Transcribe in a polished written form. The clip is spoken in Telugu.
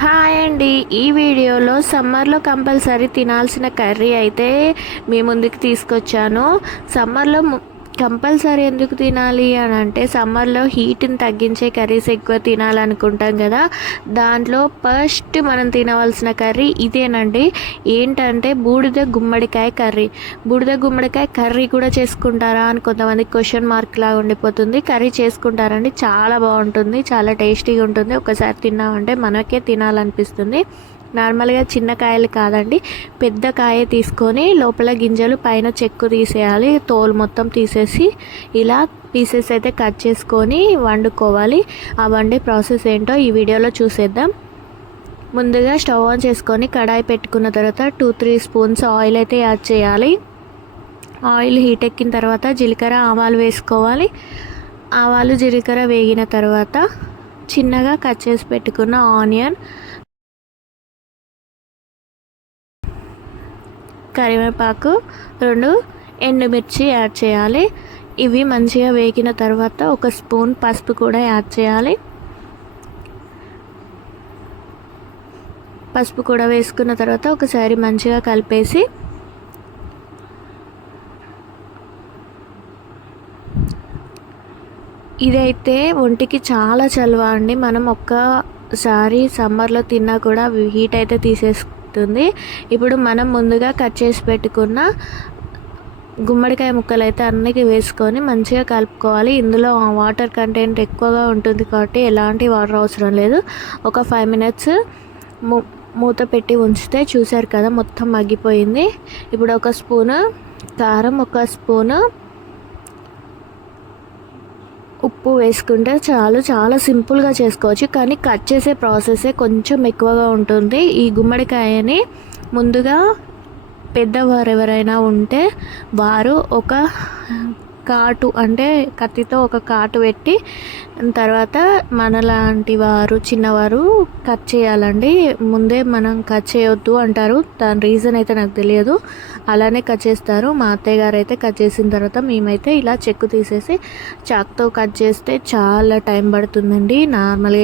హాయ్ అండి. ఈ వీడియోలో సమ్మర్లో కంపల్సరీ తినాల్సిన కర్రీ అయితే మీ ముందుకు తీసుకొచ్చాను. సమ్మర్లో కంపల్సరీ ఎందుకు తినాలి అని అంటే, సమ్మర్లో హీట్ని తగ్గించే కర్రీస్ ఎక్కువ తినాలనుకుంటాం కదా. దాంట్లో ఫస్ట్ మనం తినవలసిన కర్రీ ఇదేనండి. ఏంటంటే బూడిద గుమ్మడికాయ కర్రీ. బూడిద గుమ్మడికాయ కర్రీ కూడా చేసుకుంటారా అని కొంతమంది క్వశ్చన్ మార్క్ లాగా ఉండిపోతుంది. కర్రీ చేసుకుంటారండి, చాలా బాగుంటుంది, చాలా టేస్టీగా ఉంటుంది. ఒకసారి తిన్నామంటే మనకే తినాలనిపిస్తుంది. నార్మల్గా చిన్న కాయలు కాదండి, పెద్ద కాయ తీసుకొని లోపల గింజలు పైన చెక్కు తీసేయాలి. తోలు మొత్తం తీసేసి ఇలా పీసెస్ అయితే కట్ చేసుకొని వండుకోవాలి. ఆ వండే ప్రాసెస్ ఏంటో ఈ వీడియోలో చూసేద్దాం. ముందుగా స్టవ్ ఆన్ చేసుకొని కడాయి పెట్టుకున్న తర్వాత 2-3 స్పూన్స్ ఆయిల్ అయితే యాడ్ చేయాలి. ఆయిల్ హీట్ ఎక్కిన తర్వాత జీలకర్ర ఆవాలు వేసుకోవాలి. ఆవాలు జీలకర్ర వేగిన తర్వాత చిన్నగా కట్ చేసి పెట్టుకున్న ఆనియన్, కరివేపాకు, 2 ఎండుమిర్చి యాడ్ చేయాలి. ఇవి మంచిగా వేగిన తర్వాత 1 స్పూన్ పసుపు కూడా యాడ్ చేయాలి. పసుపు కూడా వేసుకున్న తర్వాత ఒకసారి మంచిగా కలిపేసి ఇదైతే ఒంటికి చాలా చలువ అండి. మనం ఒక్కసారి సమ్మర్లో తిన్నా కూడా హీట్ అయితే తీసేస్తుంది. ఇప్పుడు మనం ముందుగా కట్ చేసి పెట్టుకున్న గుమ్మడికాయ ముక్కలు అయితే అన్నికి వేసుకొని మంచిగా కలుపుకోవాలి. ఇందులో వాటర్ కంటెంట్ ఎక్కువగా ఉంటుంది కాబట్టి ఎలాంటి వాటర్ అవసరం లేదు. ఒక 5 మినిట్స్ మూత పెట్టి ఉంచితే చూసారు కదా, మొత్తం మగ్గిపోయింది. ఇప్పుడు 1 స్పూను కారం, 1 స్పూను ఉప్పు వేసుకుంటే చాలు. చాలా సింపుల్గా చేసుకోవచ్చు, కానీ కట్ చేసే ప్రాసెసే కొంచెం ఎక్కువగా ఉంటుంది. ఈ గుమ్మడికాయని ముందుగా పెద్దవారు ఎవరైనా ఉంటే వారు ఒక కాటు, అంటే కత్తితో ఒక కాటు పెట్టి తర్వాత మనలాంటి వారు చిన్నవారు కట్ చేయాలండి. ముందే మనం కట్ చేయొద్దు అంటారు, దాని రీజన్ అయితే నాకు తెలియదు. అలానే కట్ చేస్తారు. మా అత్తయ్య గారు అయితే కట్ చేసిన తర్వాత మేమైతే ఇలా చెక్కు తీసేసి చాక్తో కట్ చేస్తే చాలా టైం పడుతుందండి. నార్మల్గా